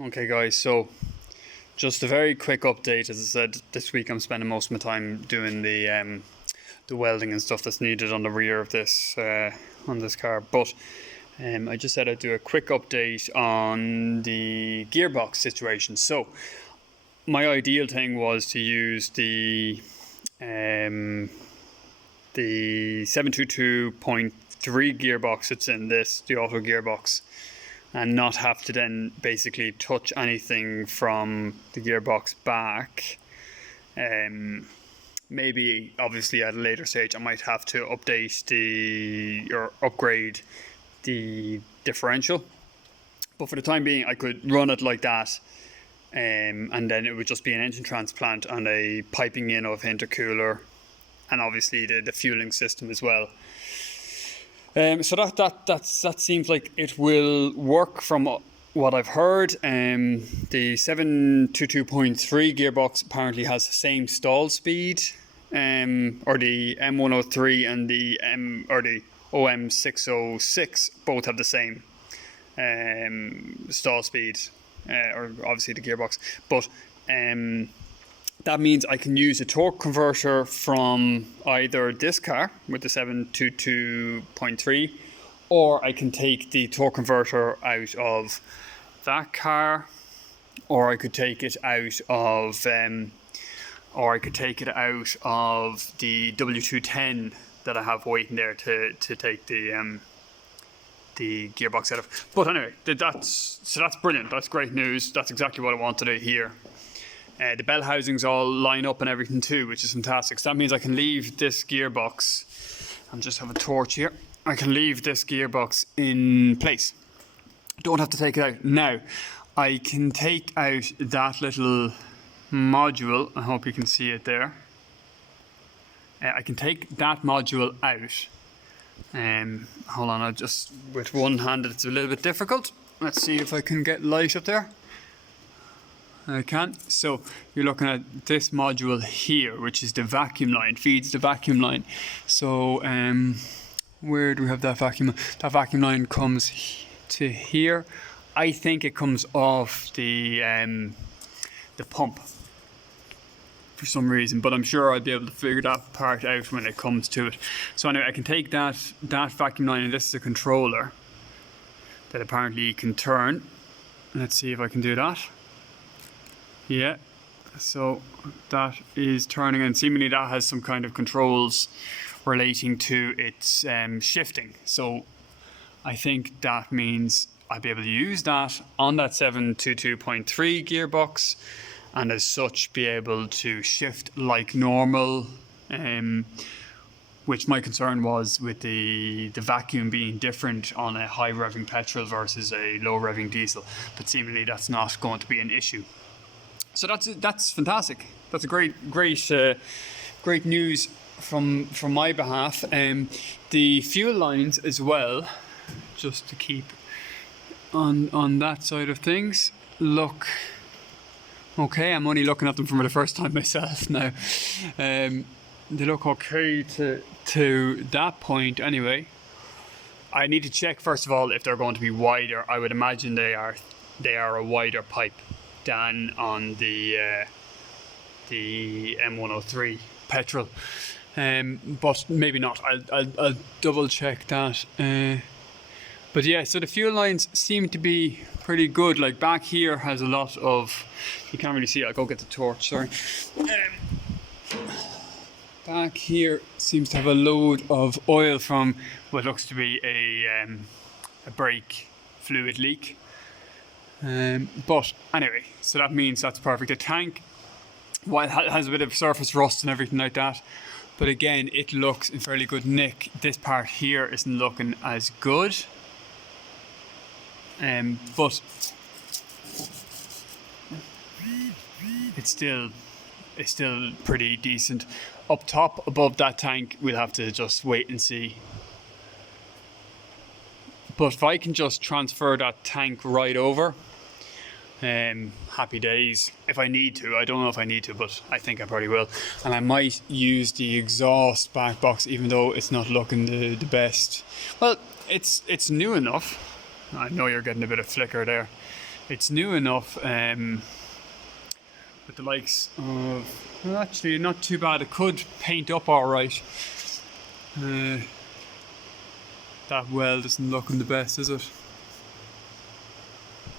Okay guys, so just a very quick update. As I said, this week I'm spending most of my time doing the welding and stuff that's needed on the rear of this on this car. But I just said I'd do a quick update on the gearbox situation. So my ideal thing was to use the 722.3 gearbox that's in this, the auto gearbox, and not have to then basically touch anything from the gearbox back. Maybe obviously at a later stage I might have to update or upgrade the differential, but for the time being I could run it like that, and then it would just be an engine transplant and a piping in of intercooler, and obviously the fueling system as well. So that seems like it will work from what I've heard. The 722.3 gearbox apparently has the same stall speed, or the M103 and the Om606 both have the same stall speed, or obviously the gearbox. But that means I can use a torque converter from either this car with the 722.3, or I can take the torque converter out of that car, or I could take it out of the w124 that I have waiting there to take the gearbox out of. But anyway, that's brilliant. That's great news. That's exactly what I wanted to hear. The bell housings all line up and everything too, which is fantastic. So that means I can leave this gearbox, and just have a torch here, I can leave this gearbox in place. Don't have to take it out. Now, I can take out that little module. I hope you can see it there. I can take that module out. Hold on, with one hand it's a little bit difficult. Let's see if I can get light up there. I can. So you're looking at this module here, which is the vacuum line, feeds the vacuum line. So where do we have that vacuum line? That vacuum line comes to here. I think it comes off the pump for some reason, but I'm sure I'll be able to figure that part out when it comes to it. So anyway, I can take that vacuum line, and this is a controller that apparently you can turn. Let's see if I can do that. Yeah, so that is turning, and seemingly that has some kind of controls relating to its shifting. So I think that means I'll be able to use that on that 722.3 gearbox, and as such be able to shift like normal, which my concern was with the vacuum being different on a high revving petrol versus a low revving diesel, but seemingly that's not going to be an issue. So that's fantastic. That's a great news from my behalf. The fuel lines as well, just to keep on that side of things, look okay. I'm only looking at them for the first time myself now. They look okay to that point anyway. I need to check first of all if they're going to be wider. I would imagine they are a wider pipe than on the M103 petrol, but maybe not. I'll double check that. But yeah, so the fuel lines seem to be pretty good. Like back here has a lot of, you can't really see it. I'll go get the torch. Sorry. Back here seems to have a load of oil from what looks to be a brake fluid leak. But anyway, so that means that's perfect. The tank, while it has a bit of surface rust and everything like that, but again, it looks in fairly good nick. This part here isn't looking as good, but it's still pretty decent. Up top, above that tank, we'll have to just wait and see. But if I can just transfer that tank right over, happy days. If I need to, I don't know if I need to, but I think I probably will. And I might use the exhaust back box, even though it's not looking the best. Well, it's new enough. I know you're getting a bit of flicker there. it's new enough with the likes of, well, actually not too bad. It could paint up all right. That well doesn't look the best, is it?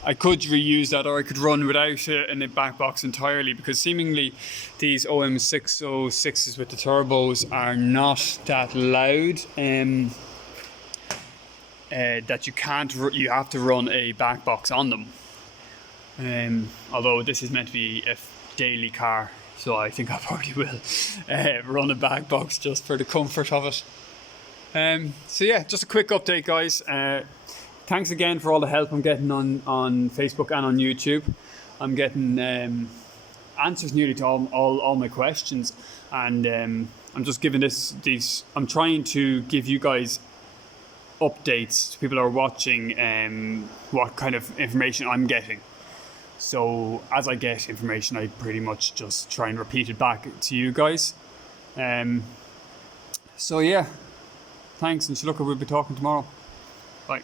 I could reuse that, or I could run without it in the back box entirely, because seemingly these Om606s with the turbos are not that loud. That you have to run a back box on them. Although this is meant to be a daily car, so I think I probably will run a back box just for the comfort of it. So yeah, just a quick update, guys. Thanks again for all the help I'm getting on Facebook and on YouTube. I'm getting answers nearly to all my questions, and I'm just giving these. I'm trying to give you guys updates to people who are watching, what kind of information I'm getting. So as I get information, I pretty much just try and repeat it back to you guys. So yeah, thanks, and we'll be talking tomorrow. Bye.